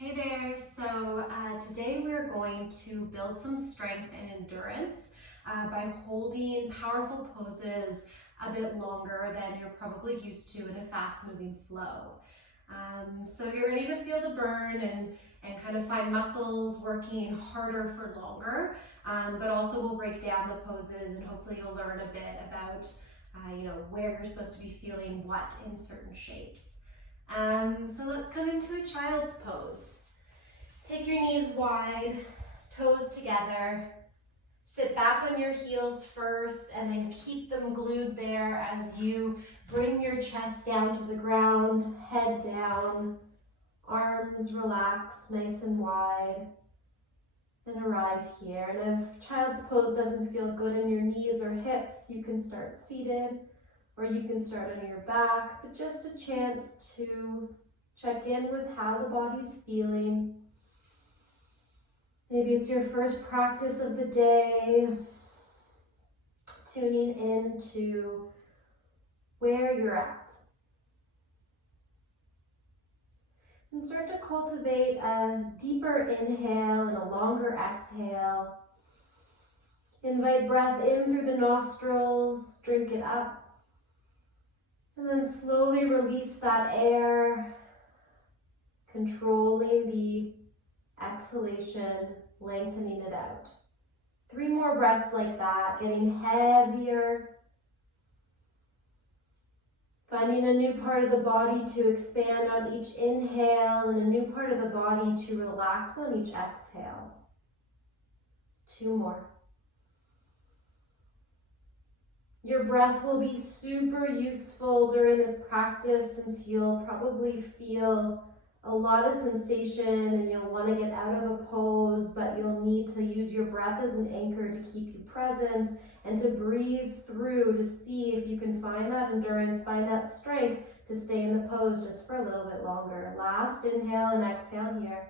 Hey there, so today we're going to build some strength and endurance by holding powerful poses a bit longer than you're probably used to in a fast-moving flow. So get ready to feel the burn and kind of find muscles working harder for longer, but also we'll break down the poses and hopefully you'll learn a bit about where you're supposed to be feeling what in certain shapes. So let's come into a child's pose. Take your knees wide, toes together. Sit back on your heels first and then keep them glued there as you bring your chest down to the ground, head down, arms relax nice and wide, and arrive here. And if child's pose doesn't feel good in your knees or hips, you can start seated or you can start on your back, but just a chance to check in with how the body's feeling. Maybe it's your first practice of the day, tuning into where you're at. And start to cultivate a deeper inhale and a longer exhale. Invite breath in through the nostrils, drink it up. And then slowly release that air, controlling the exhalation, lengthening it out. 3 more breaths like that, getting heavier. Finding a new part of the body to expand on each inhale and a new part of the body to relax on each exhale. 2 more. Your breath will be super useful during this practice since you'll probably feel a lot of sensation and you'll want to get out of a pose, but you'll need to use your breath as an anchor to keep you present and to breathe through to see if you can find that endurance, find that strength to stay in the pose just for a little bit longer. Last inhale and exhale here.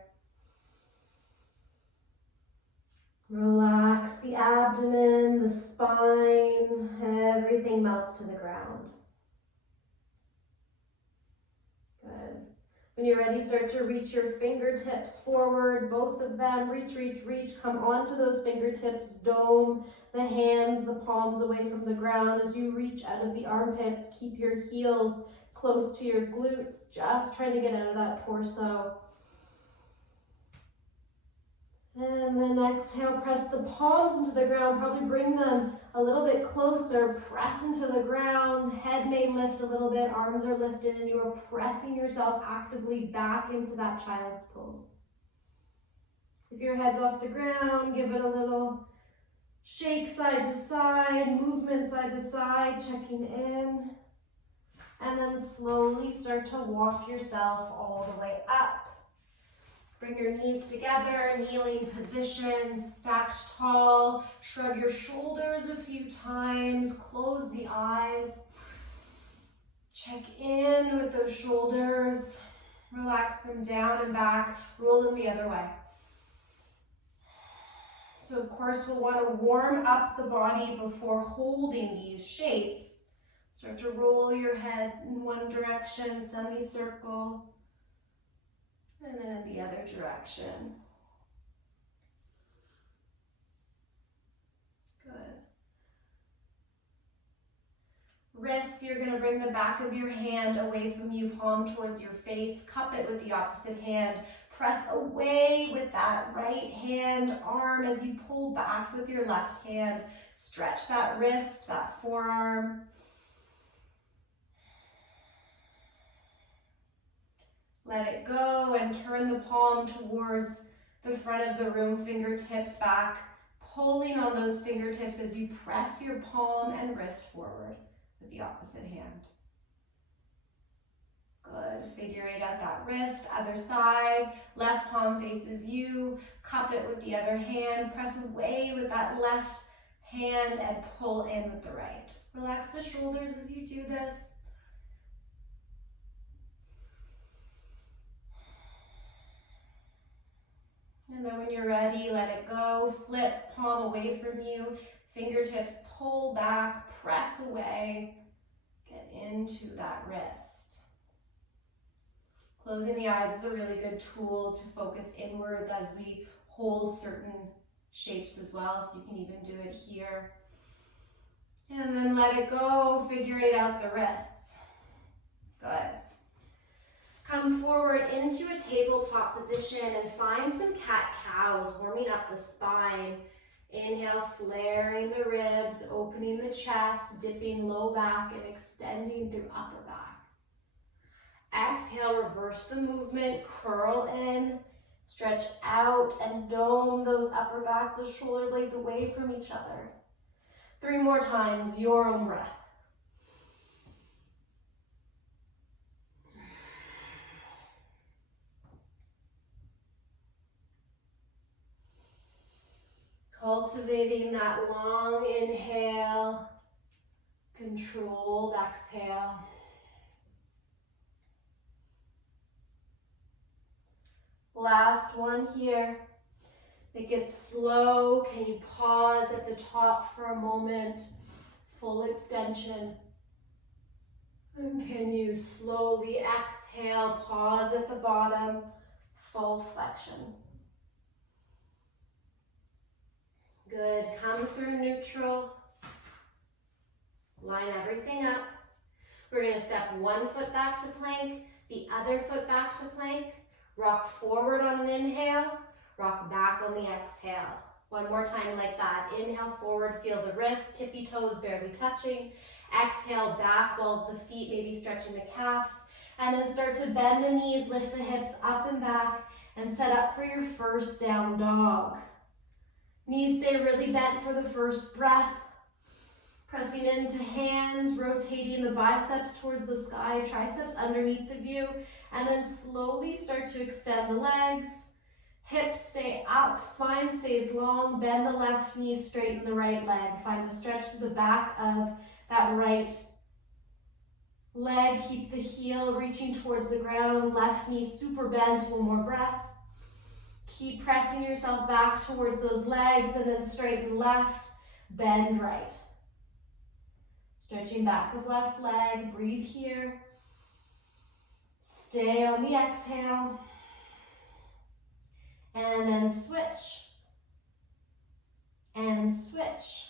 Relax the abdomen, the spine, everything melts to the ground. Good. When you're ready, start to reach your fingertips forward, both of them. Reach, reach, reach. Come onto those fingertips. Dome the hands, the palms away from the ground. As you reach out of the armpits, keep your heels close to your glutes, just trying to get out of that torso. And then exhale, press the palms into the ground, probably bring them a little bit closer, press into the ground, head may lift a little bit, arms are lifted, and you are pressing yourself actively back into that child's pose. If your head's off the ground, give it a little shake side to side, movement side to side, checking in, and then slowly start to walk yourself all the way up. Bring your knees together, kneeling position, stacked tall. Shrug your shoulders a few times, close the eyes. Check in with those shoulders. Relax them down and back, roll them the other way. So of course we'll want to warm up the body before holding these shapes. Start to roll your head in one direction, semicircle. And then in the other direction. Good. Wrists, you're going to bring the back of your hand away from you, palm towards your face. Cup it with the opposite hand. Press away with that right hand, arm as you pull back with your left hand. Stretch that wrist, that forearm. Let it go and turn the palm towards the front of the room, fingertips back, pulling on those fingertips as you press your palm and wrist forward with the opposite hand. Good. Figure 8 out that wrist, other side, left palm faces you, cup it with the other hand, press away with that left hand and pull in with the right. Relax the shoulders as you do this. And then when you're ready, let it go. Flip palm away from you. Fingertips pull back, press away. Get into that wrist. Closing the eyes is a really good tool to focus inwards as we hold certain shapes as well, so you can even do it here. And then let it go, figure out the wrists. Good. Come forward into a tabletop position and find some cat-cows, warming up the spine. Inhale, flaring the ribs, opening the chest, dipping low back and extending through upper back. Exhale, reverse the movement, curl in, stretch out and dome those upper backs, those shoulder blades away from each other. 3 more times, your own breath. Cultivating that long inhale, controlled exhale. Last one here. Make it slow. Can you pause at the top for a moment? Full extension. And can you slowly exhale, pause at the bottom, full flexion. Good, come through neutral. Line everything up. We're gonna step one foot back to plank, the other foot back to plank. Rock forward on an inhale, rock back on the exhale. One more time like that. Inhale forward, feel the wrists, tippy toes barely touching. Exhale, back, balls the feet, maybe stretching the calves. And then start to bend the knees, lift the hips up and back, and set up for your first down dog. Knees stay really bent for the first breath. Pressing into hands, rotating the biceps towards the sky, triceps underneath the view, and then slowly start to extend the legs. Hips stay up, spine stays long, bend the left knee, straighten the right leg. Find the stretch to the back of that right leg. Keep the heel reaching towards the ground, left knee super bent. 1 more breath. Keep pressing yourself back towards those legs and then straighten left, bend right. Stretching back of left leg, breathe here. Stay on the exhale. And then switch. And switch.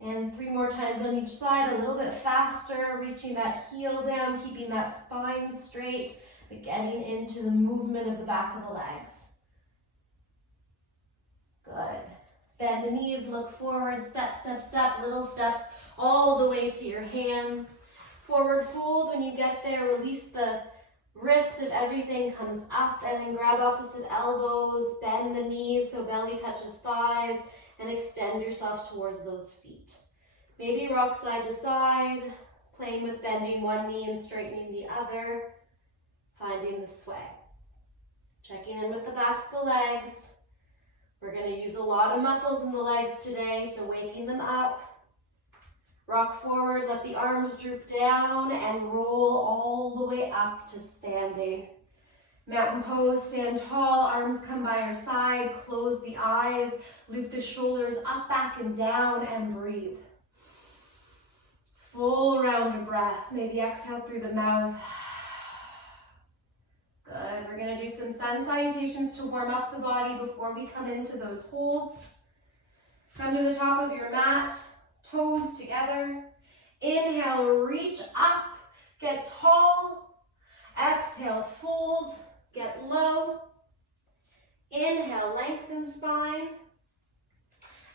And 3 more times on each side, a little bit faster, reaching that heel down, keeping that spine straight, but getting into the movement of the back of the legs. Good. Bend the knees, look forward, step, step, step, little steps, all the way to your hands. Forward fold. When you get there, release the wrists if everything comes up, and then grab opposite elbows, bend the knees so belly touches thighs, and extend yourself towards those feet. Maybe rock side to side, playing with bending one knee and straightening the other, finding the sway. Checking in with the backs of the legs. We're going to use a lot of muscles in the legs today, so waking them up. Rock forward, let the arms droop down and roll all the way up to standing. Mountain pose, stand tall, arms come by your side, close the eyes, loop the shoulders up, back, and down, and breathe. Full round of breath. Maybe exhale through the mouth. Good. We're going to do some sun salutations to warm up the body before we come into those holds. Come to the top of your mat, toes together. Inhale, reach up, get tall. Exhale, fold, get low. Inhale, lengthen spine.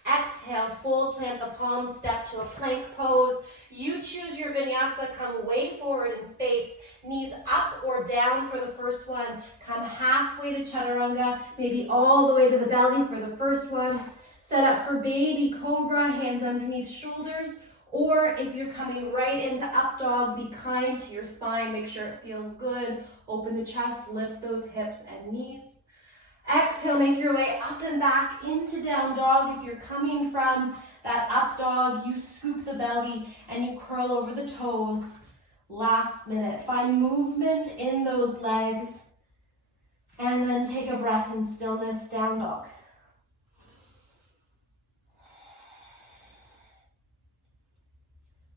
Exhale, fold, plant the palms, step to a plank pose. You choose your vinyasa, come way forward in space. Knees up or down for the first one. Come halfway to chaturanga, maybe all the way to the belly for the first one. Set up for baby cobra, hands underneath shoulders. Or if you're coming right into up dog, be kind to your spine. Make sure it feels good. Open the chest, lift those hips and knees. Exhale, make your way up and back into down dog. If you're coming from that up dog, you scoop the belly and you curl over the toes. Last minute. Find movement in those legs. And then take a breath in stillness, down dog.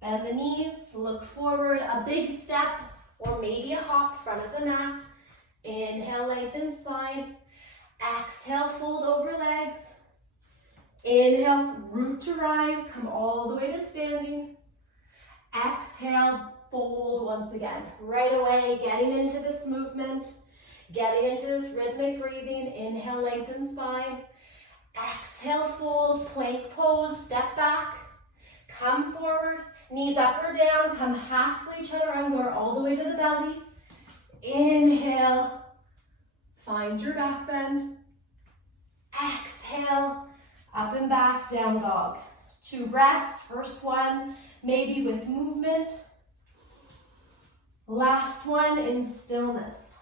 Bend the knees, look forward, a big step or maybe a hop, front of the mat. Inhale, lengthen spine. Exhale, fold over legs. Inhale, root to rise, come all the way to standing. Exhale, fold once again. Right away, getting into this movement, getting into this rhythmic breathing. Inhale, lengthen spine. Exhale, fold, plank pose, step back. Come forward, knees up or down, come halfway chaturanga all the way to the belly. Inhale, find your back bend. Exhale, up and back, down dog. 2 breaths, first one, maybe with movement. Last one in stillness.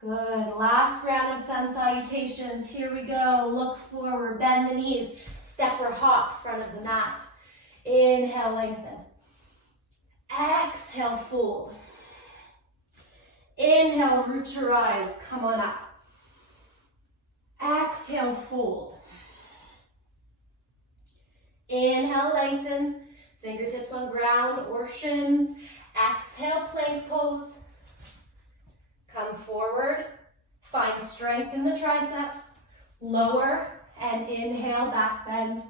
Good, last round of sun salutations. Here we go, look forward, bend the knees, step or hop front of the mat. Inhale, lengthen. Exhale, fold. Inhale, root to rise, come on up. Exhale, fold. Inhale, lengthen, fingertips on ground or shins. Exhale, plank pose. Come forward, find strength in the triceps. Lower and inhale, back bend.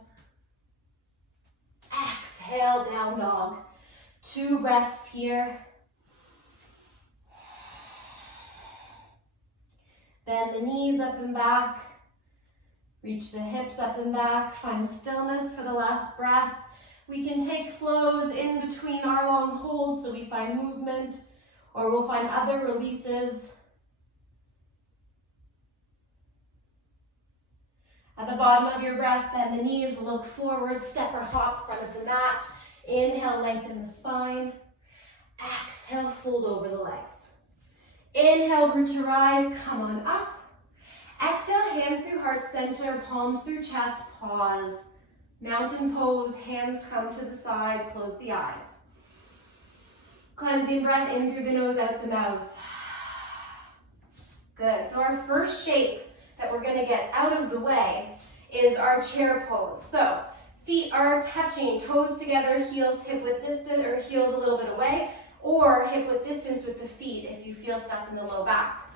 Exhale, down dog. 2 breaths here. Bend the knees up and back. Reach the hips up and back. Find stillness for the last breath. We can take flows in between our long holds so we find movement, or we'll find other releases. At the bottom of your breath, bend the knees, look forward, step or hop front of the mat. Inhale, lengthen the spine. Exhale, fold over the legs. Inhale, root to rise, come on up. Exhale, hands through heart center, palms through chest, pause. Mountain pose, hands come to the side, close the eyes. Cleansing breath in through the nose, out the mouth. Good, so our first shape that we're gonna get out of the way is our chair pose. So, feet are touching, toes together, heels hip width distance, or heels a little bit away, or hip width distance with the feet if you feel stuck in the low back.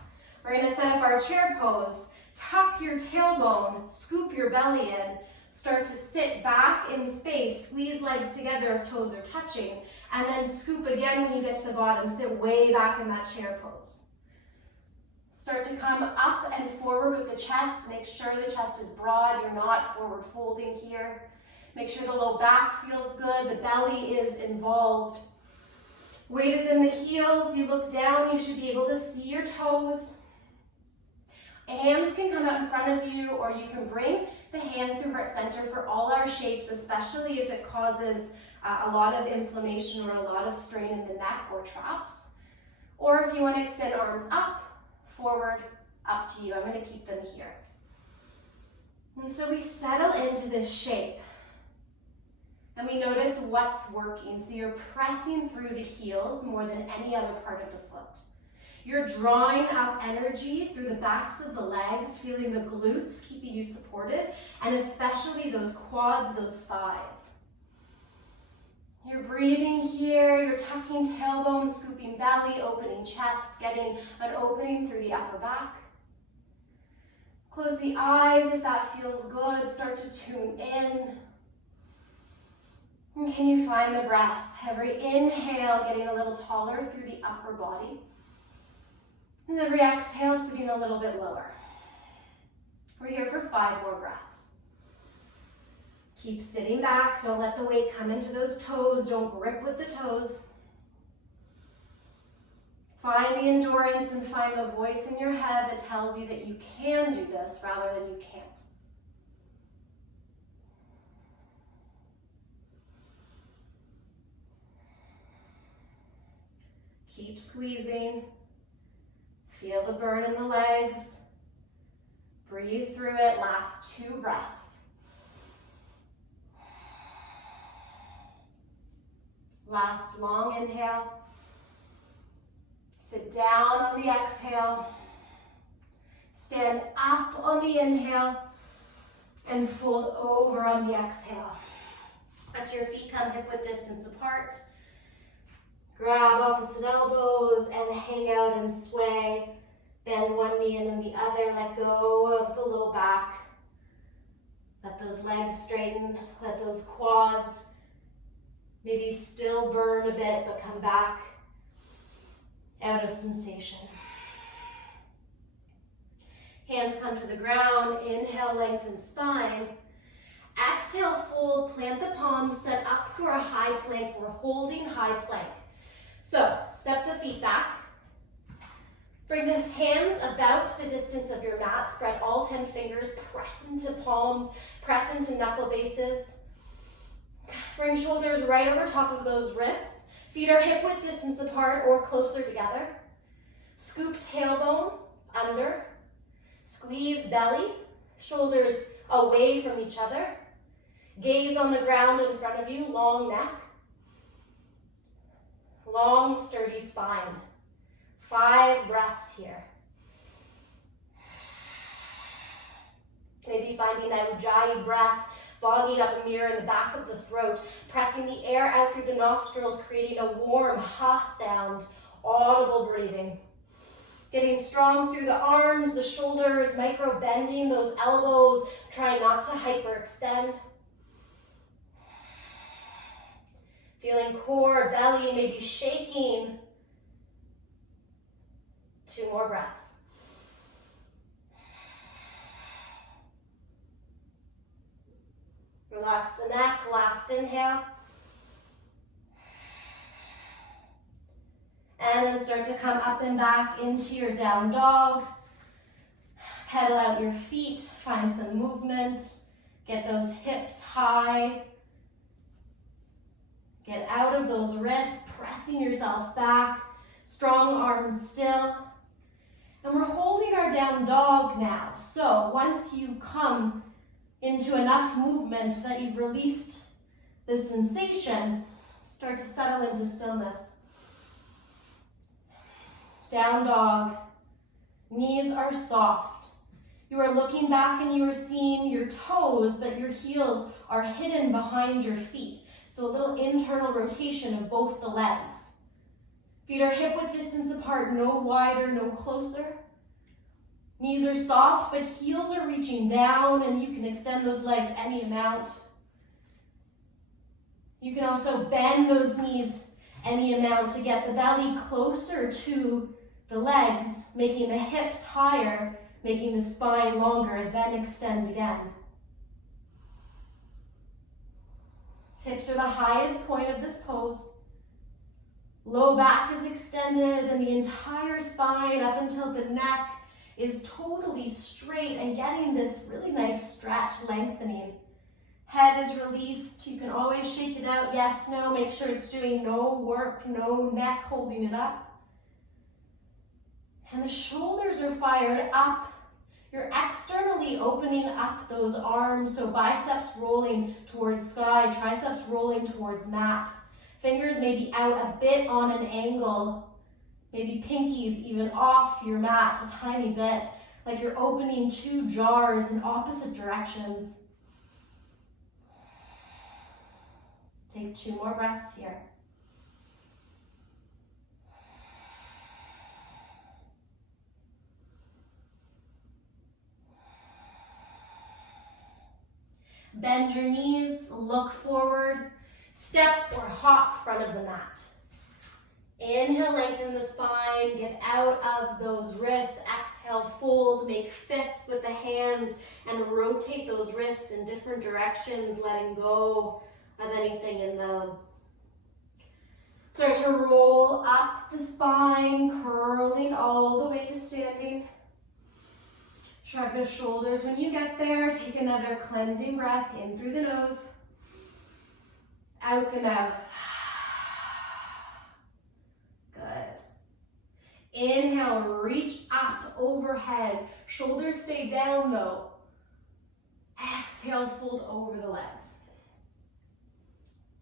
We're gonna set up our chair pose, tuck your tailbone, scoop your belly in, start to sit back in space, squeeze legs together if toes are touching, and then scoop again when you get to the bottom, sit way back in that chair pose. Start to come up and forward with the chest. Make sure the chest is broad. You're not forward folding here. Make sure the low back feels good. The belly is involved. Weight is in the heels. You look down. You should be able to see your toes. Hands can come out in front of you, or you can bring the hands through heart center for all our shapes, especially if it causes a lot of inflammation or a lot of strain in the neck or traps. Or if you want to extend arms up, forward, up to you. I'm going to keep them here. And so we settle into this shape. And we notice what's working. So you're pressing through the heels more than any other part of the foot. You're drawing up energy through the backs of the legs, feeling the glutes keeping you supported, and especially those quads, those thighs. You're breathing here, you're tucking tailbone, scooping belly, opening chest, getting an opening through the upper back. Close the eyes if that feels good. Start to tune in. And can you find the breath? Every inhale, getting a little taller through the upper body. And every exhale, sitting a little bit lower. We're here for 5 more breaths. Keep sitting back. Don't let the weight come into those toes. Don't grip with the toes. Find the endurance and find the voice in your head that tells you that you can do this rather than you can't. Keep squeezing. Feel the burn in the legs. Breathe through it. Last 2 breaths. Last long inhale. Sit down on the exhale. Stand up on the inhale and fold over on the exhale. Let your feet come hip width distance apart. Grab opposite elbows and hang out and sway. Bend one knee and then the other. Let go of the low back. Let those legs straighten. Let those quads maybe still burn a bit, but come back out of sensation. Hands come to the ground. Inhale, lengthen spine. Exhale, fold, plant the palms, set up for a high plank. We're holding high plank. So, step the feet back. Bring the hands about the distance of your mat. Spread all 10 fingers. Press into palms. Press into knuckle bases. Bring shoulders right over top of those wrists. Feet are hip width distance apart or closer together. Scoop tailbone under. Squeeze belly. Shoulders away from each other. Gaze on the ground in front of you. Long neck. Long, sturdy spine. 5 breaths here. Maybe finding that ujjayi breath, fogging up a mirror in the back of the throat, pressing the air out through the nostrils, creating a warm ha sound, audible breathing. Getting strong through the arms, the shoulders, micro bending those elbows, trying not to hyperextend. Feeling core, belly, maybe shaking. 2 more breaths. Relax the neck, last inhale. And then start to come up and back into your down dog. Pedal out your feet, find some movement. Get those hips high. Get out of those wrists, pressing yourself back. Strong arms still. And we're holding our down dog now. So once you come into enough movement that you've released the sensation, start to settle into stillness. Down dog. Knees are soft. You are looking back and you are seeing your toes, but your heels are hidden behind your feet. So a little internal rotation of both the legs. Feet are hip width distance apart, no wider, no closer. Knees are soft, but heels are reaching down, and you can extend those legs any amount. You can also bend those knees any amount to get the belly closer to the legs, making the hips higher, making the spine longer, then extend again. Hips are the highest point of this pose. Low back is extended and the entire spine up until the neck is totally straight and getting this really nice stretch, lengthening. Head is released. You can always shake it out. Yes, no, make sure it's doing no work, no neck holding it up. And the shoulders are fired up. You're externally opening up those arms, so biceps rolling towards sky, triceps rolling towards mat. Fingers may be out a bit on an angle, maybe pinkies even off your mat a tiny bit, like you're opening 2 jars in opposite directions. Take 2 more breaths here. Bend your knees, look forward, step or hop front of the mat. Inhale, lengthen the spine, get out of those wrists. Exhale, fold, make fists with the hands and rotate those wrists in different directions, letting go of anything in them. Start to roll up the spine, curling all the way to standing. Shrug the shoulders when you get there. Take another cleansing breath in through the nose, out the mouth. Good. Inhale, reach up overhead. Shoulders stay down though. Exhale, fold over the legs.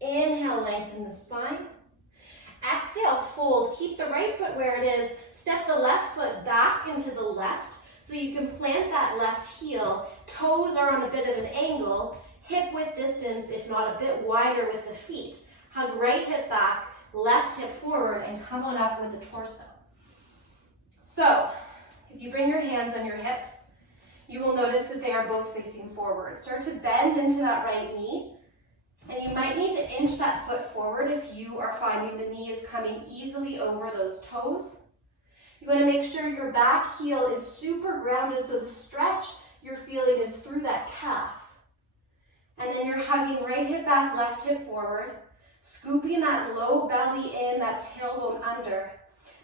Inhale, lengthen the spine. Exhale, fold. Keep the right foot where it is. Step the left foot back into the left so you can plant that left heel. Toes are on a bit of an angle. Hip width distance, if not a bit wider with the feet. Hug right hip back. left hip forward, and come on up with the torso. So, if you bring your hands on your hips, you will notice that they are both facing forward. Start to bend into that right knee, and you might need to inch that foot forward if you are finding the knee is coming easily over those toes. You want to make sure your back heel is super grounded, so the stretch you're feeling is through that calf. And then you're hugging right hip back, left hip forward, scooping that low belly in, that tailbone under.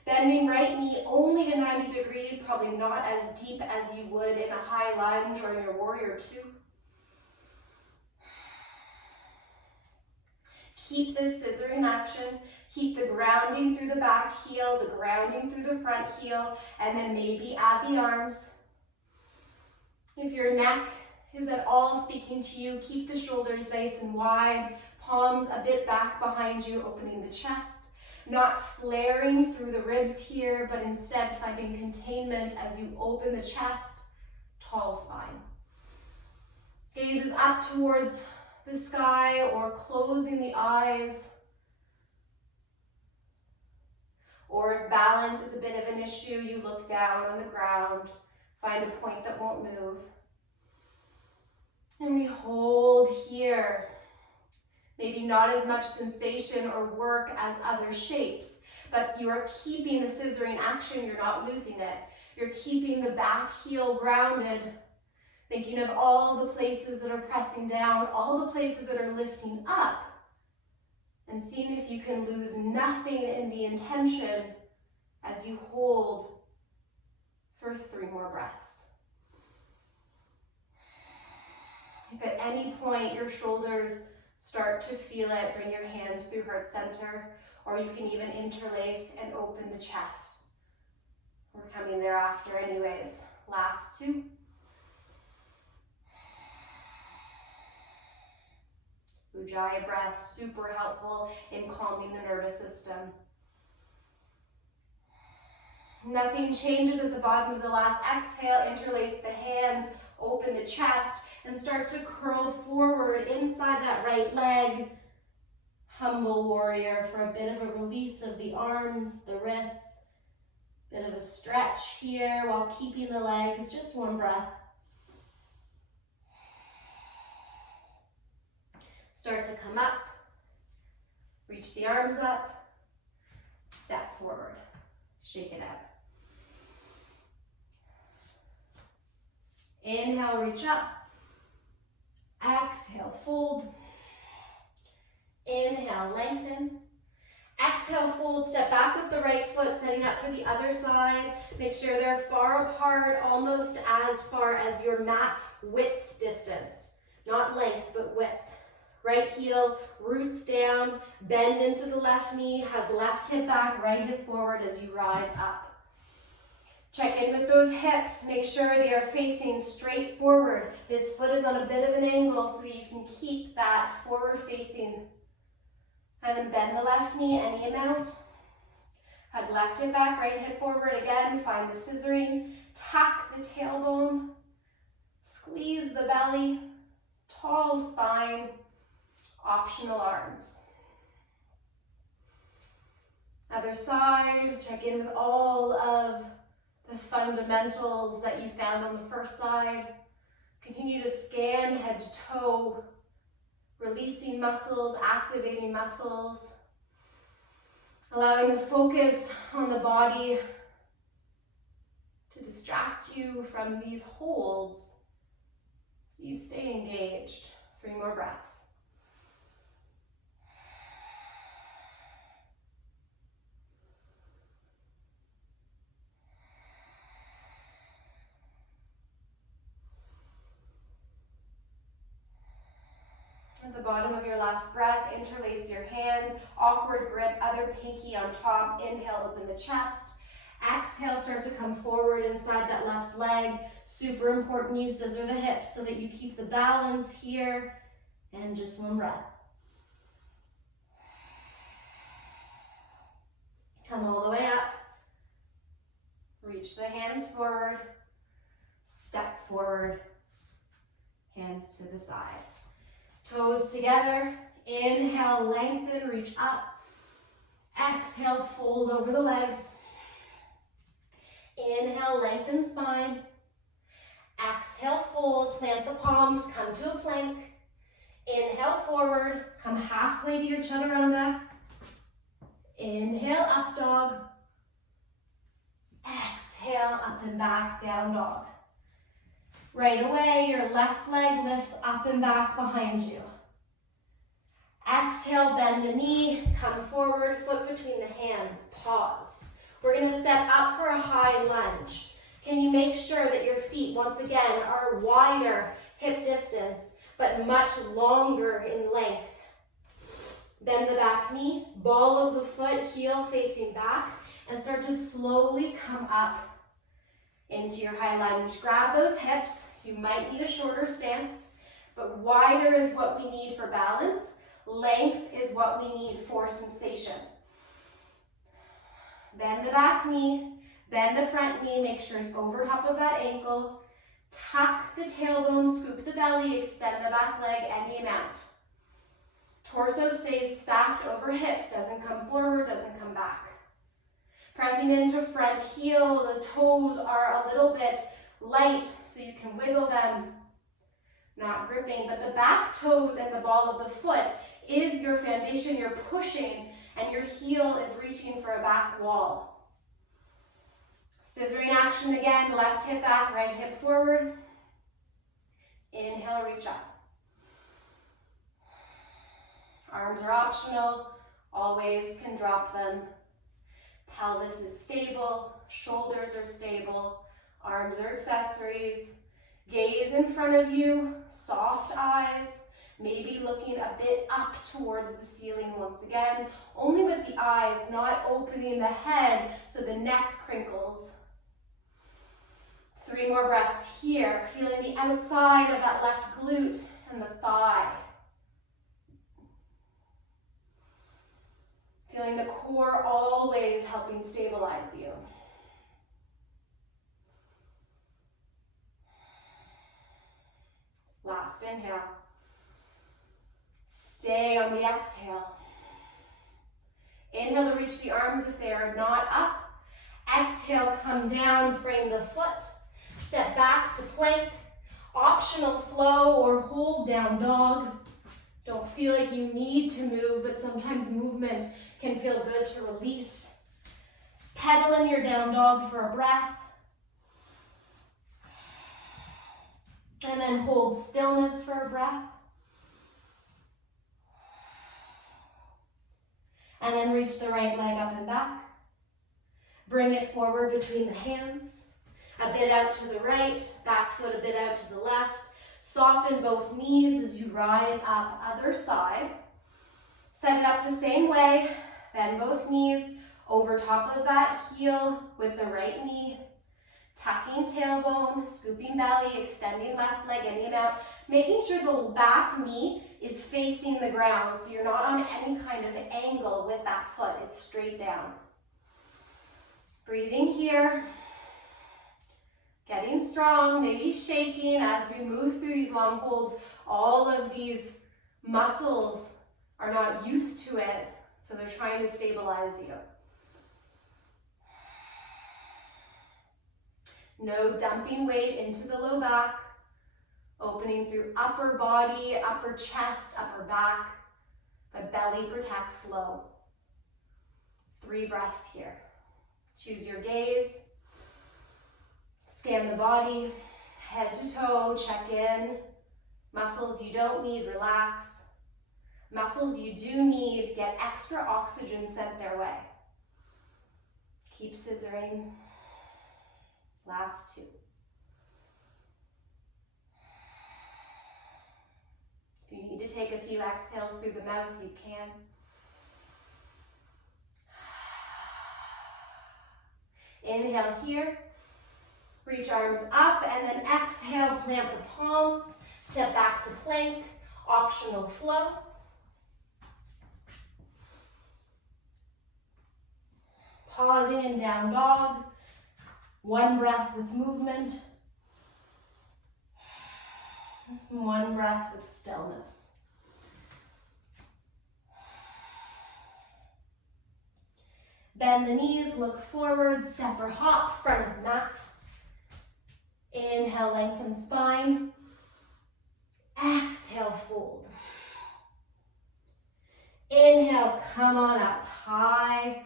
Bending right knee only to 90 degrees, probably not as deep as you would in a high lunge or in your warrior two. Keep this scissoring action. Keep the grounding through the back heel, the grounding through the front heel, and then maybe add the arms. If your neck is at all speaking to you, keep the shoulders nice and wide, palms a bit back behind you, opening the chest. Not flaring through the ribs here, but instead finding containment as you open the chest, tall spine. Gaze is up towards the sky or closing the eyes. Or if balance is a bit of an issue, you look down on the ground, find a point that won't move. And we hold here. Maybe not as much sensation or work as other shapes, but you are keeping the scissoring action, you're not losing it. You're keeping the back heel grounded, thinking of all the places that are pressing down, all the places that are lifting up, and seeing if you can lose nothing in the intention as you hold for 3 more breaths. If at any point your shoulders start to feel it, bring your hands through heart center, or you can even interlace and open the chest. We're coming there after anyways. Last 2. Ujjayi breath, super helpful in calming the nervous system. Nothing changes at the bottom of the last exhale. Interlace the hands, open the chest, and start to curl forward inside that right leg. Humble warrior for a bit of a release of the arms, the wrists. Bit of a stretch here while keeping the legs. Just 1 breath. Start to come up. Reach the arms up. Step forward. Shake it out. Inhale, reach up. Exhale, fold. Inhale, lengthen. Exhale, fold, step back with the right foot, setting up for the other side. Make sure they're far apart, almost as far as your mat width distance. Not length, but width. Right heel, roots down, bend into the left knee, hug left hip back, right hip forward as you rise up. Check in with those hips, make sure they are facing straight forward. This foot is on a bit of an angle so that you can keep that forward facing. And then bend the left knee any amount. Hug left hip back, right hip forward again, find the scissoring. Tuck the tailbone, squeeze the belly, tall spine, optional arms. Other side, check in with all of the fundamentals that you found on the first side. Continue to scan head to toe, releasing muscles, activating muscles, allowing the focus on the body to distract you from these holds so you stay engaged. 3 more breaths. At the bottom of your last breath, interlace your hands, awkward grip, other pinky on top. Inhale, open the chest. Exhale, start to come forward inside that left leg. Super important you scissor the hips so that you keep the balance here. And just 1 breath. Come all the way up. Reach the hands forward. Step forward. Hands to the side. Toes together. Inhale, lengthen, reach up. Exhale, fold over the legs. Inhale, lengthen spine. Exhale, fold, plant the palms, come to a plank. Inhale, forward, come halfway to your chaturanga. Inhale, up dog. Exhale, up and back, down dog. Right away, your left leg lifts up and back behind you. Exhale, bend the knee, come forward, foot between the hands, pause. We're gonna set up for a high lunge. Can you make sure that your feet, once again, are wider hip distance, but much longer in length? Bend the back knee, ball of the foot, heel facing back, and start to slowly come up into your high lunge. Grab those hips. You might need a shorter stance, but wider is what we need for balance. Length is what we need for sensation. Bend the back knee, bend the front knee, make sure it's over top of that ankle. Tuck the tailbone, scoop the belly, extend the back leg any amount. Torso stays stacked over hips, doesn't come forward, doesn't come back. Pressing into front heel, the toes are a little bit light so you can wiggle them. Not gripping, but the back toes and the ball of the foot is your foundation. You're pushing and your heel is reaching for a back wall. Scissoring action again, left hip back, right hip forward. Inhale, reach up. Arms are optional, always can drop them. Pelvis is stable, shoulders are stable, arms are accessories. Gaze in front of you, soft eyes, maybe looking a bit up towards the ceiling once again, only with the eyes, not opening the head so the neck crinkles. 3 more breaths here, feeling the outside of that left glute and the thigh. Feeling the core always helping stabilize you. Last inhale. Stay on the exhale. Inhale to reach the arms if they are not up. Exhale, come down, frame the foot. Step back to plank. Optional flow or hold down dog. Don't feel like you need to move, but sometimes movement can feel good to release. Pedal in your down dog for a breath. And then hold stillness for a breath. And then reach the right leg up and back. Bring it forward between the hands. A bit out to the right, back foot a bit out to the left. Soften both knees as you rise up, other side. Set it up the same way. Bend both knees over top of that heel with the right knee. Tucking tailbone, scooping belly, extending left leg any amount. Making sure the back knee is facing the ground so you're not on any kind of angle with that foot. It's straight down. Breathing here. Getting strong, maybe shaking as we move through these long holds. All of these muscles are not used to it, so they're trying to stabilize you. No dumping weight into the low back. Opening through upper body, upper chest, upper back. But belly protects low. 3 breaths here. Choose your gaze. Scan the body, head to toe, check in. Muscles you don't need, relax. Muscles you do need, get extra oxygen sent their way. Keep scissoring. Last 2. If you need to take a few exhales through the mouth, you can. Inhale here. Reach arms up and then exhale, plant the palms. Step back to plank, optional flow. Pausing in down dog. 1 breath with movement. 1 breath with stillness. Bend the knees, look forward, step or hop, front of the mat. Inhale, lengthen spine. Exhale, fold. Inhale, come on up, high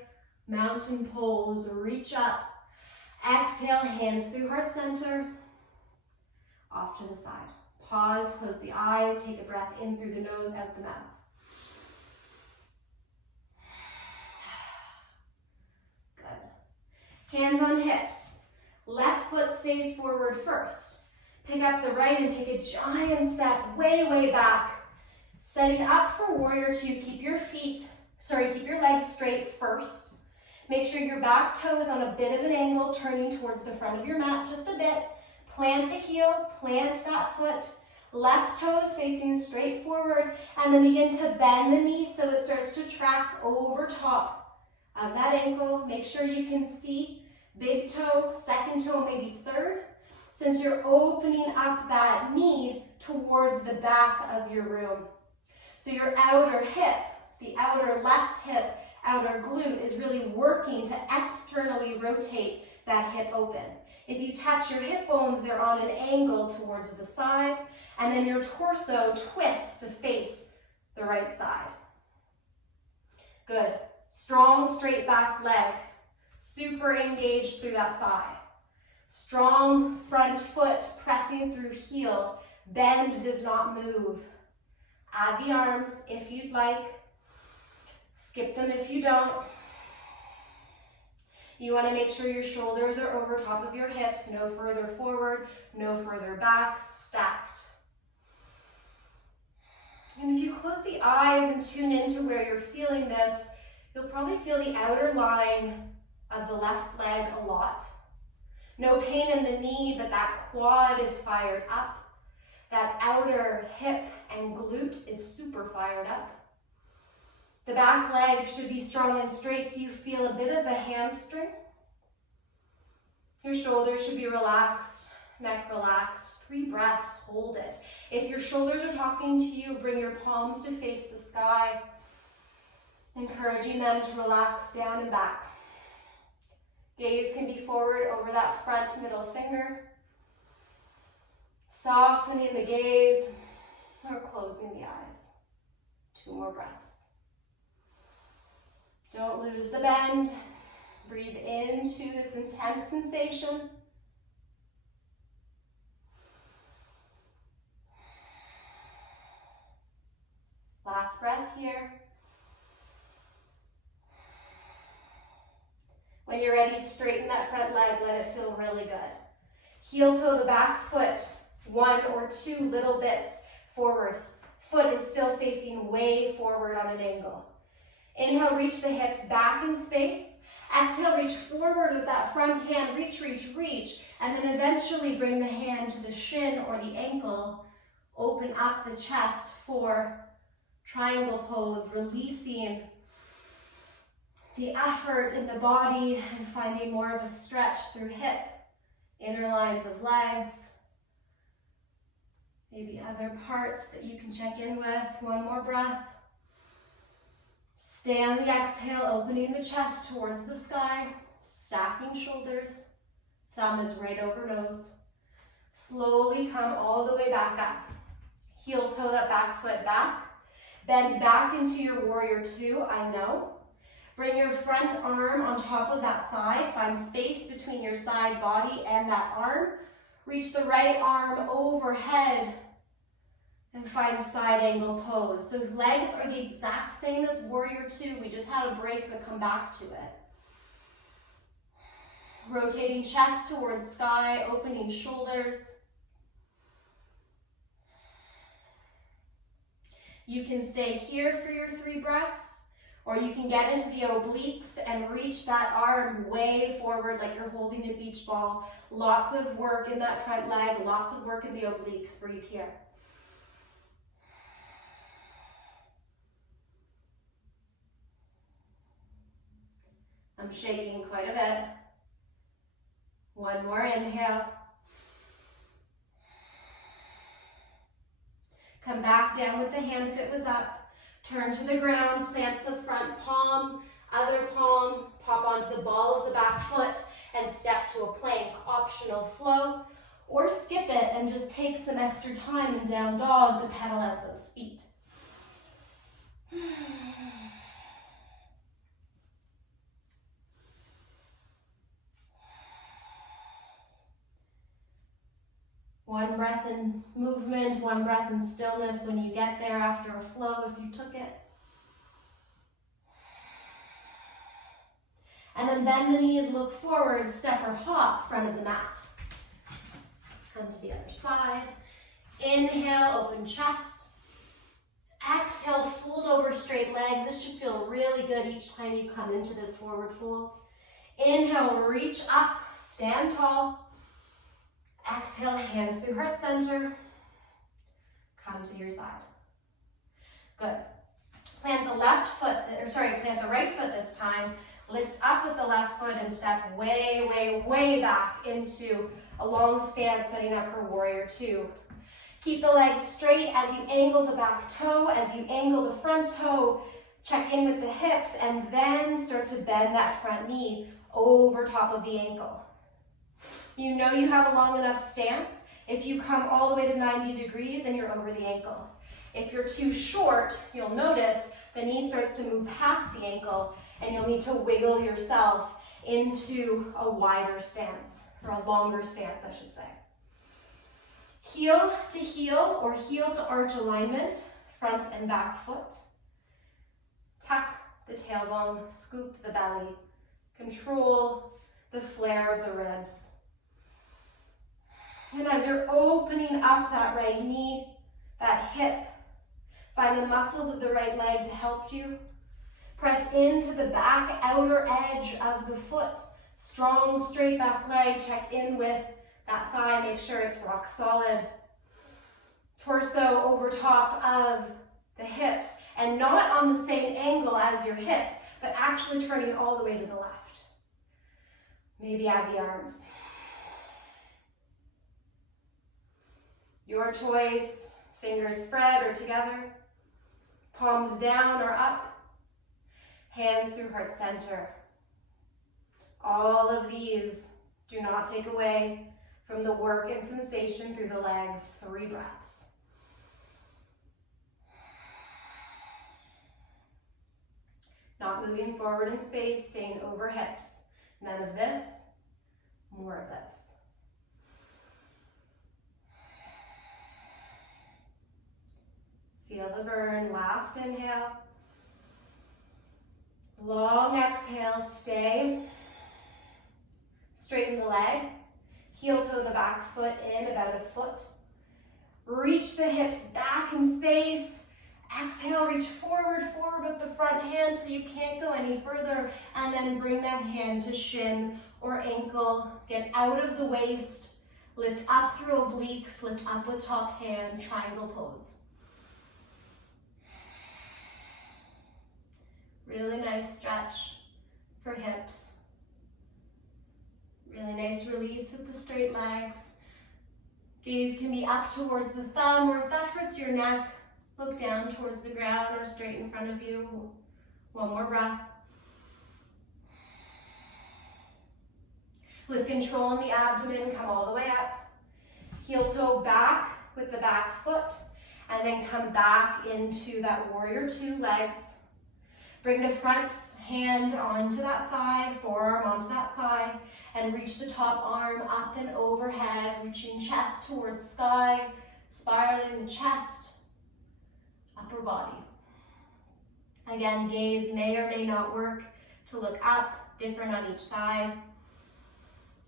mountain pose, reach up. Exhale, hands through heart center, off to the side. Pause, close the eyes, take a breath in through the nose, out the mouth. Good. Hands on hips. Left foot stays forward first. Pick up the right and take a giant step way, way back. Setting up for warrior two, keep your legs straight first. Make sure your back toe is on a bit of an angle, turning towards the front of your mat just a bit. Plant the heel, plant that foot. Left toe is facing straight forward, and then begin to bend the knee so it starts to track over top of that ankle. Make sure you can see big toe, second toe, maybe third, since you're opening up that knee towards the back of your room. So your outer hip, the outer left hip, outer glute is really working to externally rotate that hip open. If you touch your hip bones, they're on an angle towards the side, and then your torso twists to face the right side. Good. Strong, straight back leg. Super engaged through that thigh. Strong front foot pressing through heel. Bend does not move. Add the arms if you'd like. Skip them if you don't. You want to make sure your shoulders are over top of your hips, no further forward, no further back, stacked. And if you close the eyes and tune into where you're feeling this, you'll probably feel the outer line of the left leg a lot. No pain in the knee, but that quad is fired up. That outer hip and glute is super fired up. The back leg should be strong and straight so you feel a bit of the hamstring. Your shoulders should be relaxed, neck relaxed. 3 breaths, hold it. If your shoulders are talking to you, bring your palms to face the sky, encouraging them to relax down and back. Gaze can be forward over that front middle finger. Softening the gaze or closing the eyes. 2 more breaths. Don't lose the bend. Breathe into this intense sensation. Last breath here. When you're ready, straighten that front leg. Let it feel really good. Heel toe the back foot 1 or 2 little bits forward. Foot is still facing way forward on an angle. Inhale, reach the hips back in space. Exhale, reach forward with that front hand. Reach, reach, reach. And then eventually bring the hand to the shin or the ankle. Open up the chest for triangle pose, releasing the effort in the body and finding more of a stretch through hip, inner lines of legs. Maybe other parts that you can check in with. 1 more breath. Stay on the exhale, opening the chest towards the sky, stacking shoulders. Thumb is right over nose. Slowly come all the way back up. Heel toe that back foot back. Bend back into your warrior two, I know. Bring your front arm on top of that thigh. Find space between your side body and that arm. Reach the right arm overhead and find side angle pose. So legs are the exact same as warrior two. We just had a break to come back to it. Rotating chest towards sky, opening shoulders. You can stay here for your 3 breaths, or you can get into the obliques and reach that arm way forward like you're holding a beach ball. Lots of work in that front leg, lots of work in the obliques. Breathe here. I'm shaking quite a bit. 1 more inhale. Come back down with the hand if it was up. Turn to the ground, plant the front palm Other palm, pop onto the ball of the back foot and step to a plank, optional flow, or skip it and just take some extra time in down dog to pedal out those feet. One breath in movement, one breath in stillness when you get there after a flow if you took it. And then bend the knees, look forward, step or hop, front of the mat. Come to the other side. Inhale, open chest. Exhale, fold over straight legs. This should feel really good each time you come into this forward fold. Inhale, reach up, stand tall. Exhale, hands through heart center. Come to your side. Good. Plant the plant the right foot this time. Lift up with the left foot and step way, way, way back into a long stance, setting up for warrior two. Keep the legs straight as you angle the back toe, as you angle the front toe, check in with the hips, and then start to bend that front knee over top of the ankle. You know you have a long enough stance if you come all the way to 90 degrees and you're over the ankle. If you're too short, you'll notice the knee starts to move past the ankle and you'll need to wiggle yourself into a wider stance, or a longer stance, I should say. Heel to heel or heel to arch alignment, front and back foot. Tuck the tailbone, scoop the belly. Control the flare of the ribs. And as you're opening up that right knee, that hip, find the muscles of the right leg to help you. Press into the back outer edge of the foot. Strong, straight back leg. Check in with that thigh. Make sure it's rock solid. Torso over top of the hips. And not on the same angle as your hips, but actually turning all the way to the left. Maybe add the arms. Your choice. Fingers spread or together. Palms down or up. Hands through heart center. All of these do not take away from the work and sensation through the legs. 3 breaths. Not moving forward in space, staying over hips. None of this, more of this. Feel the burn. Last inhale. Long exhale, stay. Straighten the leg. Heel toe the back foot in about a foot. Reach the hips back in space. Exhale, reach forward with the front hand till you can't go any further. And then bring that hand to shin or ankle. Get out of the waist. Lift up through obliques. Lift up with top hand. Triangle pose. Really nice stretch for hips. Really nice release with the straight legs. Gaze can be up towards the thumb, or if that hurts your neck, look down towards the ground or straight in front of you. One more breath. With control in the abdomen, come all the way up. Heel toe back with the back foot, and then come back into that warrior two legs. Bring the front hand onto that thigh, forearm onto that thigh, and reach the top arm up and overhead, reaching chest towards sky, spiraling the chest, upper body. Again, gaze may or may not work to look up, different on each side.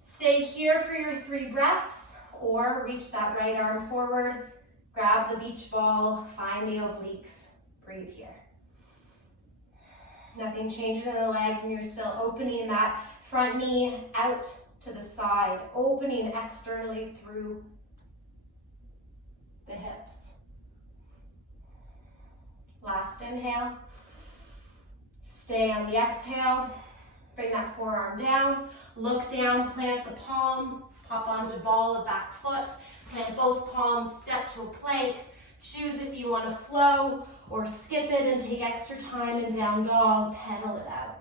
Stay here for your 3 breaths, or reach that right arm forward, grab the beach ball, find the obliques, breathe here. Nothing changes in the legs, and you're still opening that front knee out to the side, opening externally through the hips. Last inhale. Stay on the exhale. Bring that forearm down. Look down, plant the palm, hop onto ball of back foot. Plant both palms, step to a plank. Choose if you want to flow or skip it and take extra time in down dog, pedal it out.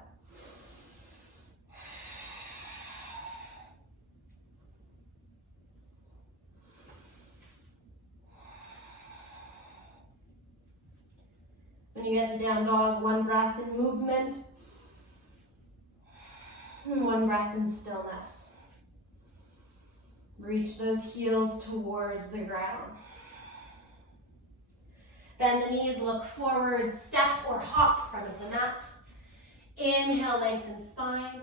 When you get to down dog, one breath in movement, and one breath in stillness. Reach those heels towards the ground. Bend the knees, look forward, step or hop front of the mat. Inhale, lengthen spine.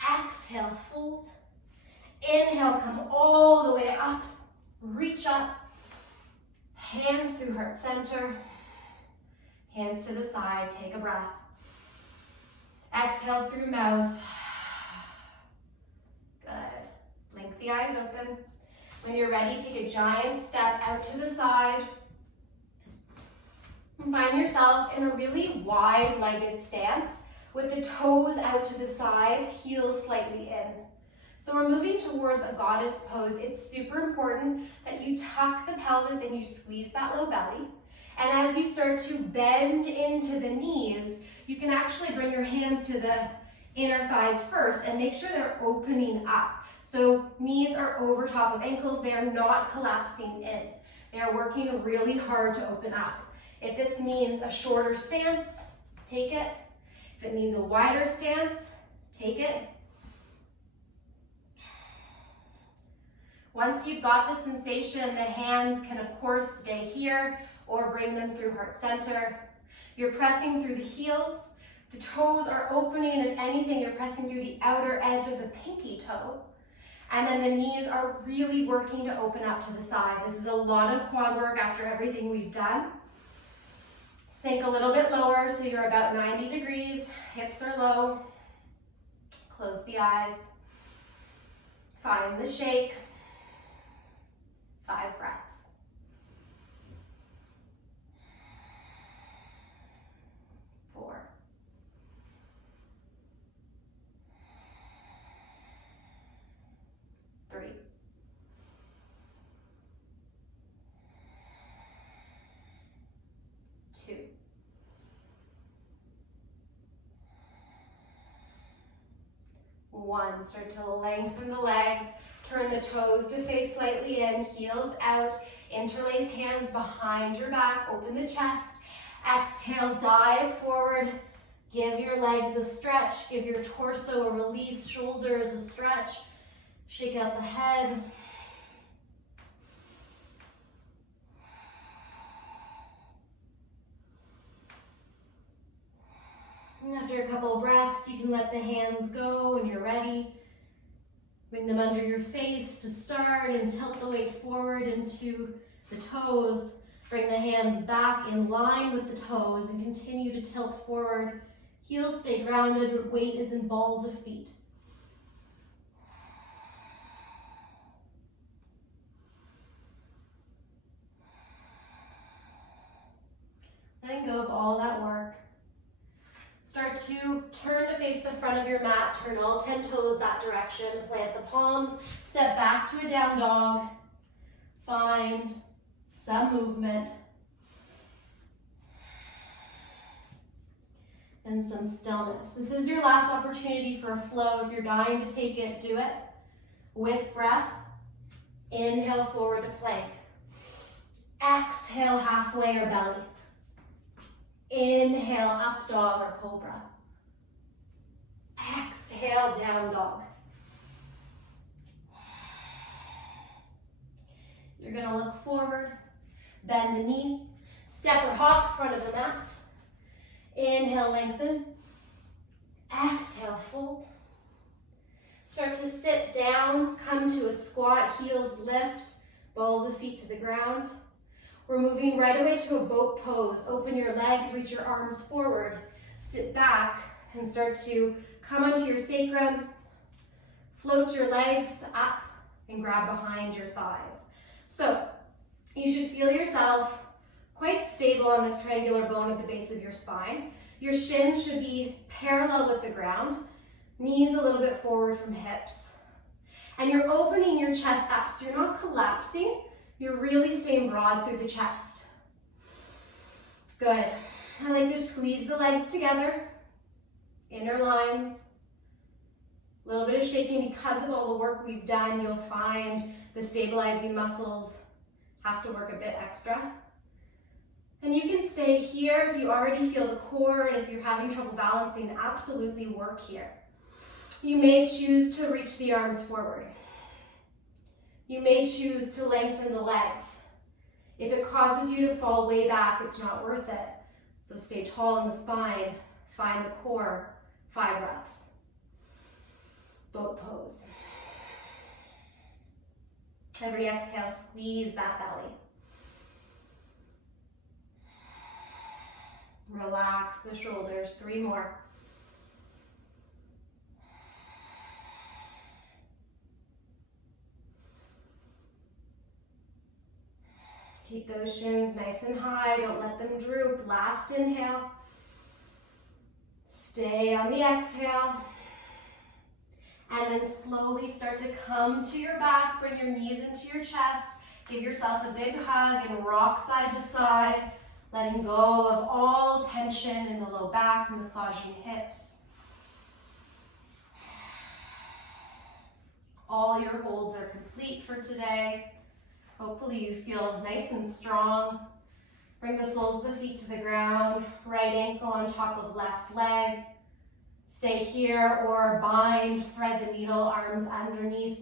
Exhale, fold. Inhale, come all the way up. Reach up. Hands through heart center. Hands to the side, take a breath. Exhale through mouth. Good. Blink the eyes open. When you're ready, take a giant step out to the side. And find yourself in a really wide-legged stance with the toes out to the side, heels slightly in. So we're moving towards a goddess pose. It's super important that you tuck the pelvis and you squeeze that low belly. And as you start to bend into the knees, you can actually bring your hands to the inner thighs first and make sure they're opening up. So knees are over top of ankles. They are not collapsing in. They are working really hard to open up. If this means a shorter stance, take it. If it means a wider stance, take it. Once you've got the sensation, the hands can of course stay here or bring them through heart center. You're pressing through the heels. The toes are opening. If anything, you're pressing through the outer edge of the pinky toe. And then the knees are really working to open up to the side. This is a lot of quad work after everything we've done. Sink a little bit lower so you're about 90 degrees. Hips are low. Close the eyes. Find the shake. 5 breaths. 4. 3. 2. 1. Start to lengthen the legs. Turn the toes to face slightly in, heels out. Interlace hands behind your back. Open the chest. Exhale, dive forward. Give your legs a stretch. Give your torso a release. Shoulders a stretch. Shake out the head. And after a couple of breaths, you can let the hands go when you're ready. Bring them under your face to start and tilt the weight forward into the toes. Bring the hands back in line with the toes and continue to tilt forward. Heels stay grounded, weight is in balls of feet. Letting go of all that work. Start to turn to face the front of your mat. Turn all 10 toes that direction. Plant the palms. Step back to a down dog. Find some movement. And some stillness. This is your last opportunity for a flow. If you're dying to take it, do it with breath. Inhale forward to plank. Exhale halfway or belly. Inhale, up dog or cobra. Exhale, down dog. You're gonna look forward, bend the knees, step or hop front of the mat. Inhale, lengthen. Exhale, fold. Start to sit down, come to a squat, heels lift, balls of feet to the ground. We're moving right away to a boat pose. Open your legs, reach your arms forward, sit back, and start to come onto your sacrum. Float your legs up and grab behind your thighs. So you should feel yourself quite stable on this triangular bone at the base of your spine. Your shins should be parallel with the ground, knees a little bit forward from hips. And you're opening your chest up, so you're not collapsing. You're really staying broad through the chest. Good. I like to squeeze the legs together, inner lines. A little bit of shaking because of all the work we've done. You'll find the stabilizing muscles have to work a bit extra. And you can stay here if you already feel the core, and if you're having trouble balancing, absolutely work here. You may choose to reach the arms forward. You may choose to lengthen the legs. If it causes you to fall way back, it's not worth it. So stay tall in the spine, find the core, 5 breaths. Boat pose. Every exhale, squeeze that belly. Relax the shoulders, 3 more. Keep those shins nice and high, don't let them droop. Last inhale. Stay on the exhale. And then slowly start to come to your back, bring your knees into your chest. Give yourself a big hug and rock side to side, letting go of all tension in the low back, massaging hips. All your holds are complete for today. Hopefully you feel nice and strong. Bring the soles of the feet to the ground, right ankle on top of left leg. Stay here or bind, thread the needle, arms underneath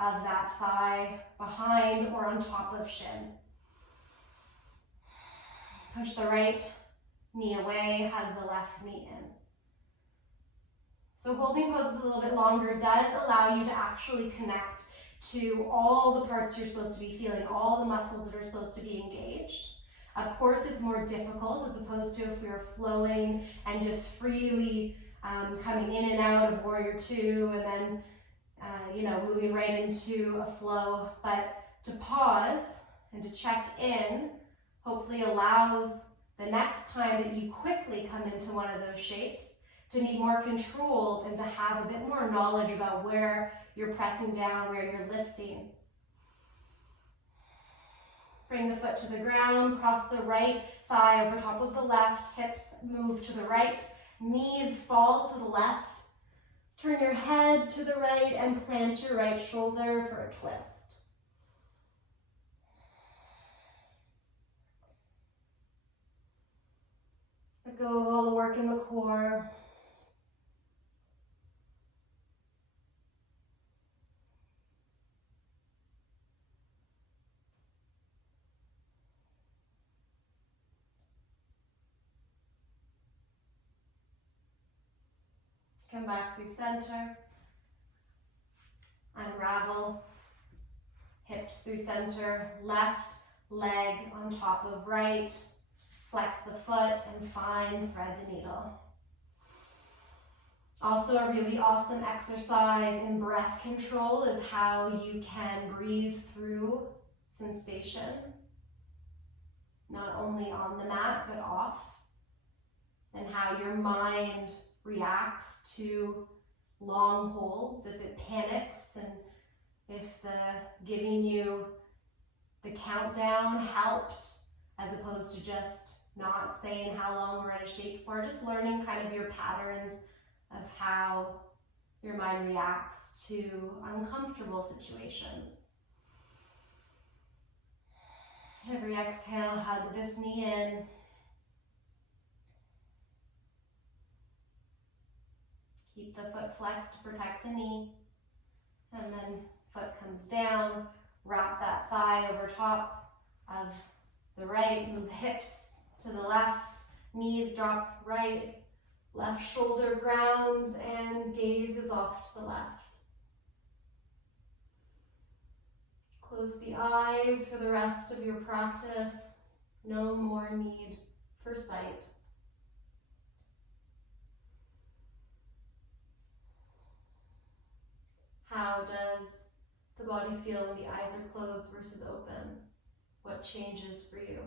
of that thigh, behind or on top of shin. Push the right knee away, hug the left knee in. So holding poses a little bit longer does allow you to actually connect to all the parts you're supposed to be feeling, all the muscles that are supposed to be engaged. Of course, it's more difficult as opposed to if we were flowing and just freely coming in and out of warrior 2 and then moving right into a flow. But to pause and to check in hopefully allows the next time that you quickly come into one of those shapes to be more controlled and to have a bit more knowledge about where you're pressing down, where you're lifting. Bring the foot to the ground, cross the right thigh over top of the left, hips move to the right, knees fall to the left. Turn your head to the right and plant your right shoulder for a twist. Let go of all the work in the core. Come back through center, unravel, hips through center, left leg on top of right, flex the foot and find, thread the needle. Also a really awesome exercise in breath control is how you can breathe through sensation, not only on the mat but off, and how your mind reacts to long holds, if it panics and if the giving you the countdown helped as opposed to just not saying how long we're in a shape for, just learning kind of your patterns of how your mind reacts to uncomfortable situations. Every exhale, hug this knee in. Keep the foot flexed to protect the knee. And then foot comes down, wrap that thigh over top of the right, move hips to the left, knees drop right, left shoulder grounds and gaze is off to the left. Close the eyes for the rest of your practice. No more need for sight. How does the body feel when the eyes are closed versus open? What changes for you?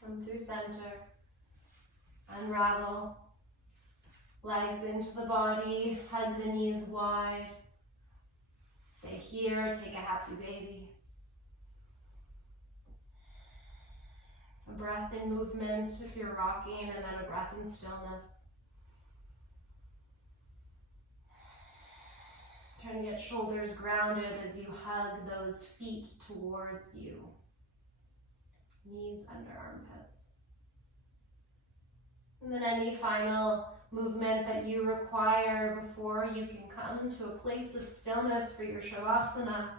Come through center, unravel, legs into the body, hug the knees wide. Stay here, take a happy baby. A breath in movement if you're rocking, and then a breath in stillness. Trying to get shoulders grounded as you hug those feet towards you. Knees under armpits. And then any final movement that you require before you can come to a place of stillness for your Shavasana.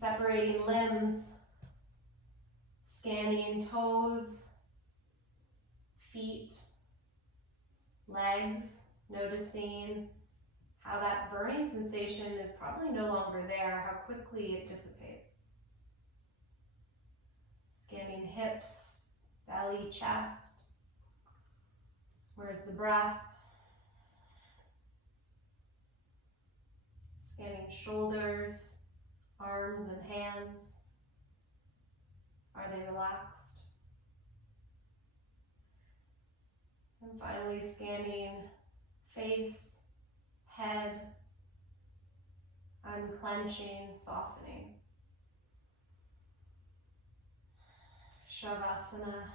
Separating limbs, scanning toes, feet, legs, noticing how that burning sensation is probably no longer there, how quickly it dissipates. Scanning hips, belly, chest. Where's the breath? Scanning shoulders, arms and hands. Are they relaxed? And finally scanning face, head, unclenching, softening. Shavasana.